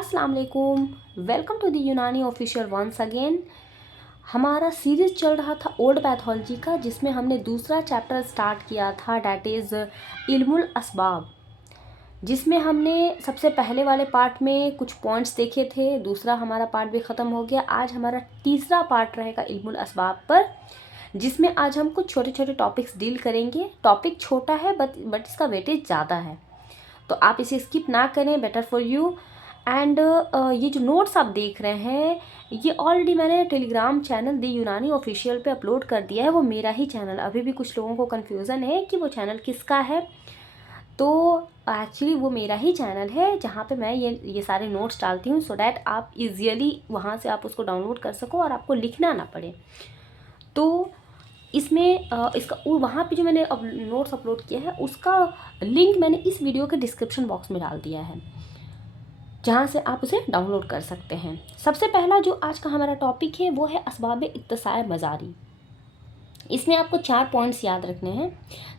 अस्सलाम वालेकुम, welcome to the यूनानी ऑफिशियल वंस अगेन। हमारा सीरीज़ चल रहा था ओल्ड पैथोलॉजी का, जिसमें हमने दूसरा चैप्टर स्टार्ट किया था, डैट इज़ इल्मुल अस्बाब, जिसमें हमने सबसे पहले वाले पार्ट में कुछ पॉइंट्स देखे थे। दूसरा हमारा पार्ट भी ख़त्म हो गया। आज हमारा तीसरा पार्ट रहेगा इल्मुल अस्बाब पर, जिसमें आज हम कुछ छोटे छोटे टॉपिक्स डील करेंगे। टॉपिक छोटा है बट इसका वेटेज ज़्यादा है, तो आप इसे स्किप ना करें, बेटर फॉर यू। एंड ये जो नोट्स आप देख रहे हैं, ये ऑलरेडी मैंने टेलीग्राम चैनल दी यूनानी ऑफिशियल पे अपलोड कर दिया है। वो मेरा ही चैनल, अभी भी कुछ लोगों को कन्फ्यूज़न है कि वो चैनल किसका है, तो एक्चुअली वो मेरा ही चैनल है जहाँ पे मैं ये सारे नोट्स डालती हूँ, सो डैट आप इजीली वहाँ से आप उसको डाउनलोड कर सको और आपको लिखना ना पड़े। तो इसमें इसका वहाँ पे जो मैंने नोट्स अपलोड किया है, उसका लिंक मैंने इस वीडियो के डिस्क्रिप्शन बॉक्स में डाल दिया है, जहाँ से आप उसे डाउनलोड कर सकते हैं। सबसे पहला जो आज का हमारा टॉपिक है वो है असबाब इत्तिसाए मजारी। इसमें आपको 4 पॉइंट्स याद रखने हैं।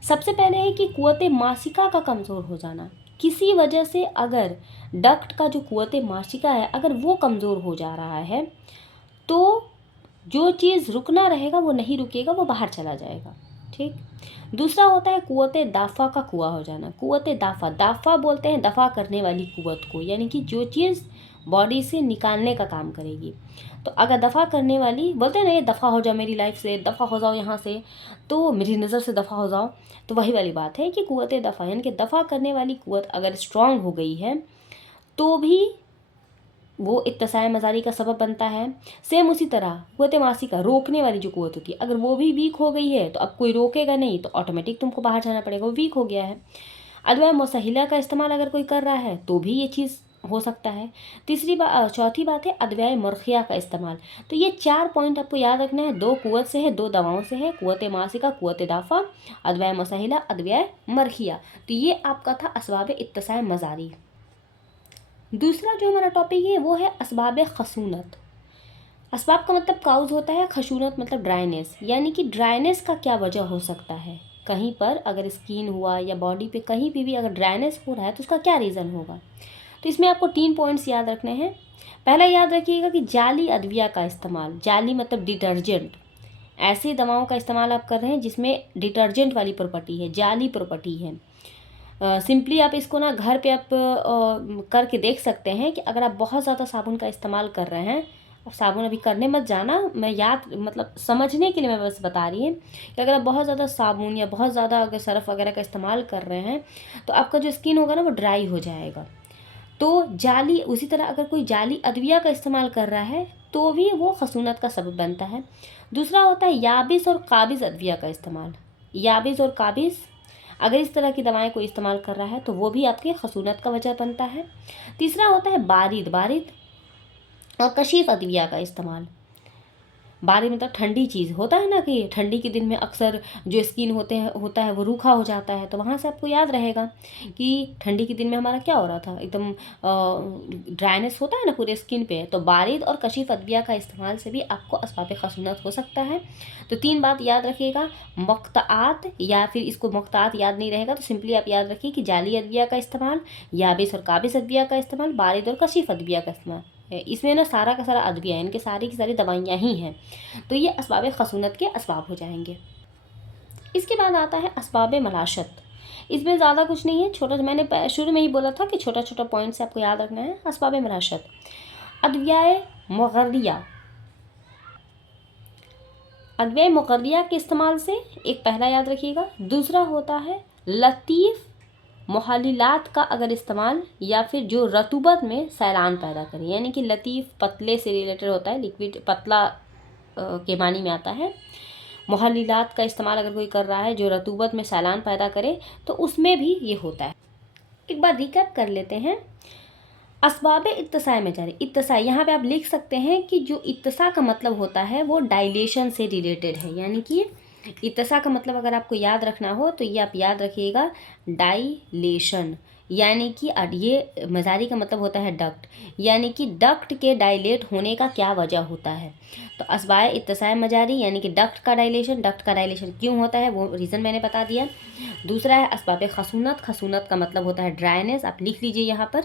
सबसे पहले है कि कुव्वत मासिका का कमज़ोर हो जाना। किसी वजह से अगर डक्ट का जो कुव्वत मासिका है, अगर वो कमज़ोर हो जा रहा है, तो जो चीज़ रुकना रहेगा वो नहीं रुकेगा, वो बाहर चला जाएगा। ठीक। दूसरा होता है कुव्वत दाफ़ा का कुआ हो जाना। कुव्वत दाफ़ा बोलते हैं दफ़ा करने वाली कुव्वत को, यानी कि जो चीज़ बॉडी से निकालने का काम करेगी। तो अगर दफ़ा करने वाली बोलते हैं ना, ये दफ़ा हो जाओ मेरी लाइफ से, दफ़ा हो जाओ यहाँ से, तो मेरी नज़र से दफ़ा हो जाओ, तो वही वाली बात है कि कुव्वत दफ़ा, यानी कि दफ़ा करने वाली कुव्वत अगर स्ट्रांग हो गई है तो भी वो इत्तिसाए मजारी का सबब बनता है। सेम उसी तरह कुव्वत मासिका रोकने वाली जो कुव्वत होती है, अगर वो भी वीक हो गई है तो अब कोई रोकेगा नहीं, तो ऑटोमेटिक तुमको बाहर जाना पड़ेगा, वो वीक हो गया है। अदवा मुसहिला का इस्तेमाल अगर कोई कर रहा है तो भी ये चीज़ हो सकता है। चौथी बात है अदवाए मरखिया का इस्तेमाल। तो ये 4 पॉइंट आपको याद रखना है। 2 कुव्वत से है, 2 दवाओं से है, कुव्वत मासिका, कुव्वत दाफ़ा, अदवाए मुसहिला, अदवाए मरखिया। तो ये आपका था असबाब इत्तिसाए मजारी। दूसरा जो हमारा टॉपिक है वो है असबाब खशूनत। असबाब का मतलब काउज होता है, खशूनत मतलब ड्राइनेस, यानी कि ड्राइनेस का क्या वजह हो सकता है। कहीं पर अगर स्किन हुआ या बॉडी पे कहीं भी अगर ड्राइनेस हो रहा है तो उसका क्या रीज़न होगा। तो इसमें आपको 3 पॉइंट्स याद रखने हैं। पहला याद रखिएगा कि जाली अद्विया का इस्तेमाल। जाली मतलब डिटर्जेंट, ऐसी दवाओं का इस्तेमाल आप कर रहे हैं जिसमें डिटर्जेंट वाली प्रॉपर्टी है, जाली प्रॉपर्टी है। सिंपली आप इसको ना घर पे आप करके देख सकते हैं कि अगर आप बहुत ज़्यादा साबुन का इस्तेमाल कर रहे हैं, अब साबुन अभी करने मत जाना, मैं याद मतलब समझने के लिए मैं बस बता रही हूँ कि अगर आप बहुत ज़्यादा साबुन या बहुत ज़्यादा अगर सर्फ वगैरह का इस्तेमाल कर रहे हैं तो आपका जो स्किन होगा ना वो ड्राई हो जाएगा। तो जाली, उसी तरह अगर कोई जाली अद्विया का इस्तेमाल कर रहा है तो भी वो खसूनत का सबब बनता है। दूसरा होता है याबिस और काबिज़ अद्विया का इस्तेमाल। याबिस और काबिज़ अगर इस तरह की दवाएं कोई इस्तेमाल कर रहा है तो वो भी आपके खसूनत का वजह बनता है। तीसरा होता है बारिद और कशीफ अद्विया का इस्तेमाल। बारिद मतलब ठंडी चीज़ होता है ना, कि ठंडी के दिन में अक्सर जो स्किन होता है वो रूखा हो जाता है, तो वहाँ से आपको याद रहेगा कि ठंडी के दिन में हमारा क्या हो रहा था, एकदम ड्राइनेस होता है ना पूरे स्किन पे। तो बारिद और कशीफ अद्विया का इस्तेमाल से भी आपको असबाब खसूनत हो सकता है। तो 3 बात याद रखिएगा, मक़ताआत, या फिर इसको मक़ताआत याद नहीं रहेगा तो सिंपली आप याद रखिए कि जाली अद्विया का इस्तेमाल, याबिस और काबिज़ अद्विया का इस्तेमाल, बारिद और कशीफ अद्विया का इस्तेमाल। इसमें ना सारा का सारा अद्विया है, इनके सारी की सारी दवाइयाँ ही हैं। तो ये असबाब खसूनत के असबाब हो जाएंगे। इसके बाद आता है असबाब मलाशत। इसमें ज़्यादा कुछ नहीं है, छोटा, मैंने शुरू में ही बोला था कि छोटा छोटा पॉइंट से आपको याद रखना है। असबाब मलाशत, अद्वियाए मुगर्रिया। अद्वियाए मुगर्रिया के इस्तेमाल से एक पहला याद रखिएगा। दूसरा होता है लतीफ़ मुहल्लिलात का अगर इस्तेमाल, या फिर जो रतूबत में सैलान पैदा करे, यानी कि लतीफ़ पतले से रिलेटेड होता है, लिक्विड पतला के मानी में आता है। मुहल्लिलात का इस्तेमाल अगर कोई कर रहा है जो रतूबत में सैलान पैदा करे तो उसमें भी ये होता है। एक बार रिकैप कर लेते हैं। असबाब इत्तिसाए मजारी, इत्तिसा यहाँ पे आप लिख सकते हैं कि जो इत्तिसा का मतलब होता है वो डायलेशन से रिलेटेड है, यानी कि इत्तिसा का मतलब अगर आपको याद रखना हो तो ये आप याद रखिएगा, डायलेशन, यानी कि ये मजारी का मतलब होता है डक्ट, यानी कि डक्ट के डायलेट होने का क्या वजह होता है। तो असबाब इत्तिसाए मजारी यानी कि डक्ट का डायलेशन क्यों होता है वो रीज़न मैंने बता दिया। दूसरा है असबाब खसूनत, खसूनत का मतलब होता है ड्राइनेस, आप लिख लीजिए यहाँ पर।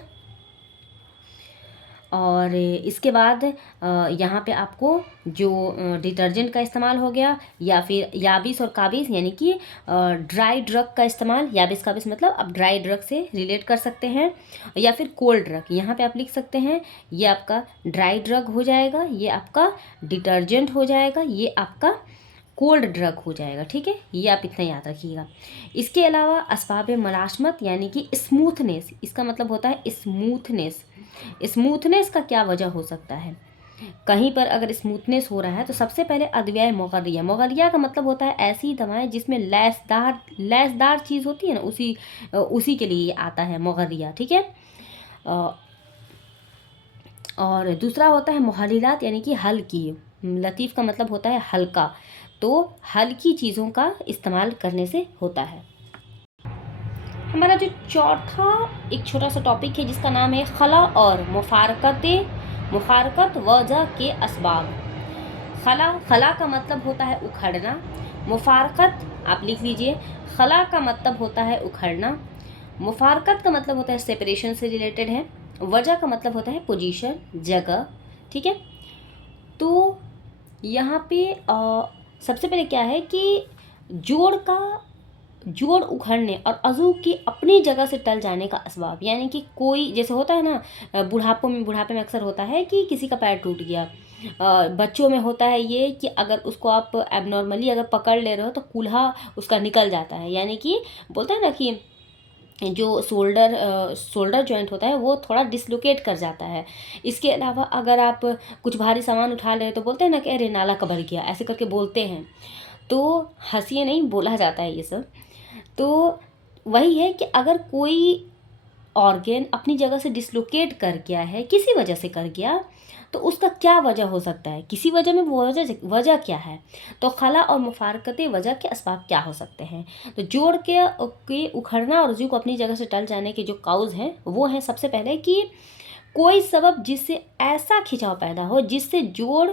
और इसके बाद यहाँ पे आपको जो डिटर्जेंट का इस्तेमाल हो गया, या फिर याबिस और काबिस यानी कि ड्राई ड्रग का इस्तेमाल। याबिस काबिस मतलब आप ड्राई ड्रग से रिलेट कर सकते हैं, या फिर कोल्ड ड्रग। यहाँ पे आप लिख सकते हैं ये आपका ड्राई ड्रग हो जाएगा, ये आपका डिटर्जेंट हो जाएगा, ये आपका कोल्ड ड्रग हो जाएगा। ठीक है, ये आप इतना याद रखिएगा। इसके अलावा असबाब मलाशमत यानी कि स्मूथनेस, इसका मतलब होता है स्मूथनेस। स्मूथनेस का क्या वजह हो सकता है? कहीं पर अगर स्मूथनेस हो रहा है तो सबसे पहले अद्विया मुगर्रिया। मुगर्रिया का मतलब होता है ऐसी दवाएं जिसमें लैसदार चीज़ होती है ना, उसी के लिए आता है मुगर्रिया। ठीक है, और दूसरा होता है मुहल्लिलात यानी कि हल्की। लतीफ़ का मतलब होता है हल्का, तो हल्की चीज़ों का इस्तेमाल करने से होता है। हमारा जो चौथा एक छोटा सा टॉपिक है जिसका नाम है खला और मुफारकत वजह के असबाब। खला का मतलब होता है उखड़ना। मुफारकत आप लिख लीजिए, खला का मतलब होता है उखड़ना, मुफारकत का मतलब होता है सेपरेशन से रिलेटेड है, वजह का मतलब होता है पोजीशन, जगह। ठीक है, तो यहाँ पे सबसे पहले क्या है कि जोड़ उखड़ने और अज़ू की अपनी जगह से टल जाने का असबाब, यानी कि कोई जैसे होता है ना बुढ़ापे में अक्सर होता है कि किसी का पैर टूट गया। बच्चों में होता है ये कि अगर उसको आप एबनॉर्मली अगर पकड़ ले रहे हो तो कूल्हा उसका निकल जाता है, यानी कि बोलते हैं ना कि जो शोल्डर जॉइंट होता है वो थोड़ा डिसलोकेट कर जाता है। इसके अलावा अगर आप कुछ भारी सामान उठा ले तो बोलते हैं ना कि अरे नाला कबर गया, ऐसे करके बोलते हैं। तो हंसिए नहीं, बोला जाता है ये सब। तो वही है कि अगर कोई ऑर्गन अपनी जगह से डिसलोकेट कर गया है, किसी वजह से कर गया, तो उसका क्या वजह हो सकता है, किसी वजह में वो वजह क्या है। तो खला और मुफारकत वजह के असबाब क्या हो सकते हैं? तो जोड़ के उखड़ना और उसी को अपनी जगह से टल जाने के जो काउज हैं वो हैं, सबसे पहले कि कोई सबब जिससे ऐसा खिंचाव पैदा हो जिससे जोड़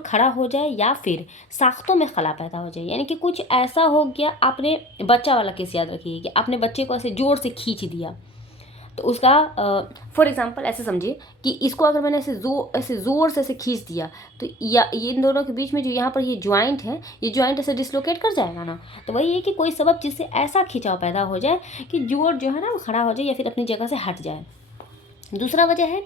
खड़ा हो जाए, या फिर साख्तों में खला पैदा हो जाए। यानी कि कुछ ऐसा हो गया, आपने बच्चा वाला केस याद रखिए कि आपने बच्चे को ऐसे जोर से खींच दिया, तो उसका फॉर एग्जांपल ऐसे समझिए कि इसको अगर मैंने ऐसे ज़ोर से ऐसे खींच दिया, तो या ये इन दोनों के बीच में जो यहाँ पर ये ज्वाइंट है, ये ज्वाइंट ऐसे डिसलोकेट कर जाएगा ना। तो वही है कि कोई सबब जिससे ऐसा खिंचाव पैदा हो जाए कि जोड़ जो है ना वो खड़ा हो जाए या फिर अपनी जगह से हट जाए। दूसरा वजह है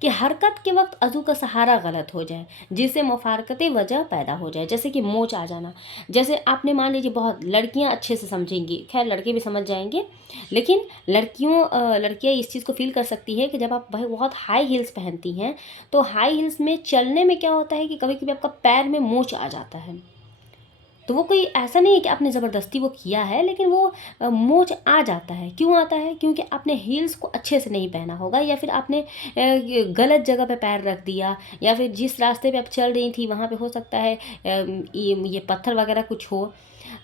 कि हरकत के वक्त अज़ू का सहारा गलत हो जाए, जिससे मुफारकत वजह पैदा हो जाए, जैसे कि मोच आ जाना। जैसे आपने मान लीजिए, बहुत लड़कियां अच्छे से समझेंगी, खैर लड़के भी समझ जाएंगे, लेकिन लड़कियां इस चीज़ को फील कर सकती है कि जब आप भाई बहुत हाई हील्स पहनती हैं, तो हाई हील्स में चलने में क्या होता है कि कभी कभी आपका पैर में मोच आ जाता है। तो वो कोई ऐसा नहीं है कि आपने ज़बरदस्ती वो किया है, लेकिन वो मोच आ जाता है। क्यों आता है? क्योंकि आपने हील्स को अच्छे से नहीं पहना होगा, या फिर आपने गलत जगह पे पैर रख दिया, या फिर जिस रास्ते पे आप चल रही थी वहाँ पे हो सकता है ये पत्थर वगैरह कुछ हो।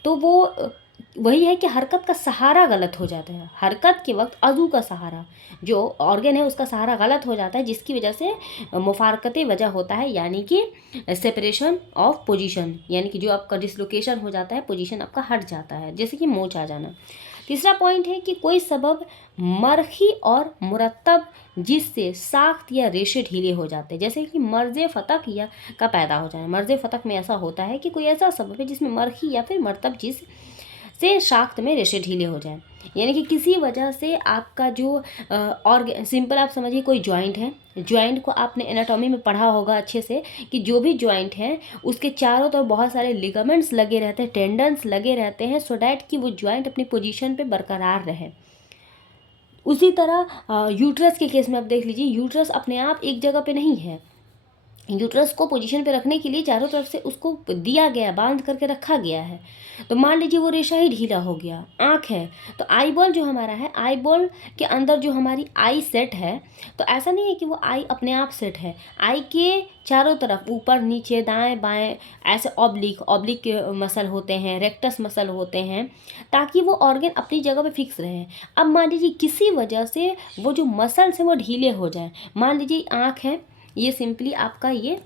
तो वो वही है कि हरकत का सहारा गलत हो जाता है। हरकत के वक्त अज़ू का सहारा, जो ऑर्गन है उसका सहारा गलत हो जाता है, जिसकी वजह से मुफारकत वजह होता है, यानी कि सेपरेशन ऑफ पोजीशन, यानी कि जो आपका डिसलोकेशन हो जाता है, पोजीशन आपका हट जाता है, जैसे कि मोच आ जाना। तीसरा पॉइंट है कि कोई सबब मरखी और मुरतब जिससे साख्त या रेशे ढीले हो जाते हैं, जैसे कि मर्ज फतक या का पैदा हो जाए। मर्ज फतक में ऐसा होता है कि कोई ऐसा सबब है जिसमें मरखी या फिर मरतब जिस से शाख्त में रेशे ढीले हो जाए, यानी कि किसी वजह से आपका जो ऑर्गन, सिंपल आप समझिए कोई जॉइंट है, जॉइंट को आपने एनाटॉमी में पढ़ा होगा अच्छे से कि जो भी जॉइंट है उसके चारों तरफ बहुत सारे लिगामेंट्स लगे रहते हैं, टेंडन्स लगे रहते हैं, सो डैट कि वो जॉइंट अपनी पोजीशन पे बरकरार रहे। उसी तरह यूट्रस के केस में आप देख लीजिए, यूट्रस अपने आप एक जगह पे नहीं है, यूट्रस को पोजीशन पे रखने के लिए चारों तरफ से उसको दिया गया, बांध करके रखा गया है। तो मान लीजिए वो रेशा ही ढीला हो गया। आँख है तो आई बॉल जो हमारा है, आई बॉल के अंदर जो हमारी आई सेट है, तो ऐसा नहीं है कि वो आई अपने आप सेट है। आई के चारों तरफ ऊपर नीचे दाएं बाएं ऐसे ऑब्लिक मसल होते हैं, रेक्टस मसल होते हैं, ताकि वो ऑर्गन अपनी जगह पे फिक्स रहे। अब मान लीजिए किसी वजह से वो जो मसल्स हैं वो ढीले हो जाए। मान लीजिए आँख है, ये सिंपली आपका ये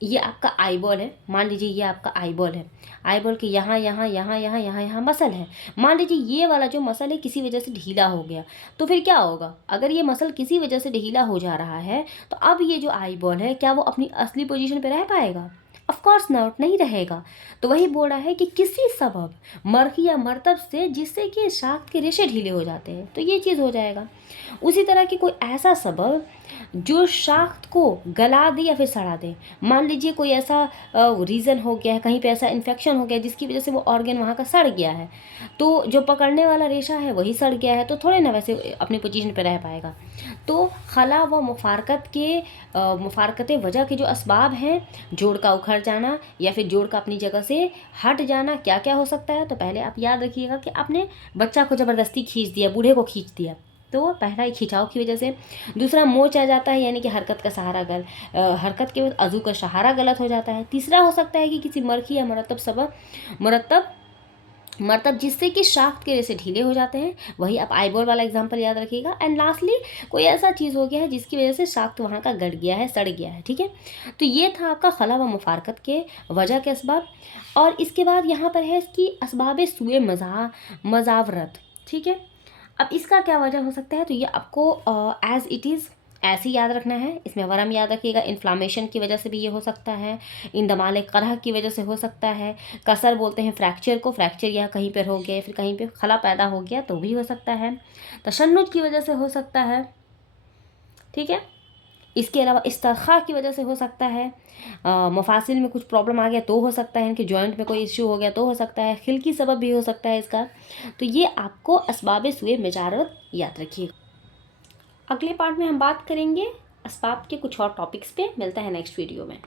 ये आपका आई बॉल है, मान लीजिए ये आपका आई बॉल है, आई बॉल के यहाँ यहाँ यहाँ यहाँ यहाँ यहाँ मसल है। मान लीजिए ये वाला जो मसल है किसी वजह से ढीला हो गया, तो फिर क्या होगा? अगर ये मसल किसी वजह से ढीला हो जा रहा है तो अब ये जो आई बॉल है क्या वो अपनी असली पोजीशन पे रह पाएगा? ऑफ कोर्स नॉट, नहीं रहेगा। तो वही बोल रहा है कि किसी सबब, मर्क या मरतब से जिससे कि शाफ्ट के रेशे ढीले हो जाते हैं, तो ये चीज़ हो जाएगा। उसी तरह की कोई ऐसा सबब जो शाफ्ट को गला दे या फिर सड़ा दे। मान लीजिए कोई ऐसा रीज़न हो गया है, कहीं पे ऐसा इन्फेक्शन हो गया जिसकी वजह से वो ऑर्गन वहाँ का सड़ गया है, तो जो पकड़ने वाला रेशा है वही सड़ गया है, तो थोड़े ना वैसे अपनी पोजीशन पे रह पाएगा। तो खला व मुफारकत वजह के जो असबाब हैं, जोड़ का उखड़ जाना या फिर जोड़ का अपनी जगह से हट जाना, क्या क्या हो सकता है? तो पहले आप याद रखिएगा कि आपने बच्चा को ज़बरदस्ती खींच दिया, बूढ़े को खींच दिया, तो पहला ही खिंचाव की वजह से। दूसरा मोच आ जाता है, यानी कि हरकत का सहारा हरकत के बाद अज़ू का सहारा गलत हो जाता है। तीसरा हो सकता है कि किसी मरखी या मरतब जिससे कि शाफ्ट के रेशे ढीले हो जाते हैं, वही आप आईबॉल वाला एग्जांपल याद रखिएगा। एंड लास्टली कोई ऐसा चीज़ हो गया है जिसकी वजह से शाफ्ट वहाँ का गड़ गया है, सड़ गया है, ठीक है। तो ये था आपका खला व मुफारकत के वजह के असबाब। और इसके बाद यहाँ पर है इसकी असबाब सुए मजावरत, ठीक है। अब इसका क्या वजह हो सकता है? तो ये आपको एज इट इज़ ऐसे ही याद रखना है। इसमें वरम याद रखिएगा, इन्फ्लामेशन की वजह से भी ये हो सकता है, इंदमाल करह की वजह से हो सकता है, कसर बोलते हैं फ्रैक्चर को, फ्रैक्चर या कहीं पर हो गया या फिर कहीं पे खला पैदा हो गया तो भी हो सकता है, तशन्नुज की वजह से हो सकता है, ठीक है। इसके अलावा इस्तिरखा की वजह से हो सकता है, मफासिल में कुछ प्रॉब्लम आ गया तो हो सकता है, इनके जॉइंट में कोई इश्यू हो गया तो हो सकता है, खिलकी सबब भी हो सकता है इसका। तो ये आपको असबाब सुए मजारत याद रखिएगा। अगले पार्ट में हम बात करेंगे असबाब के कुछ और टॉपिक्स पे। मिलता है नेक्स्ट वीडियो में।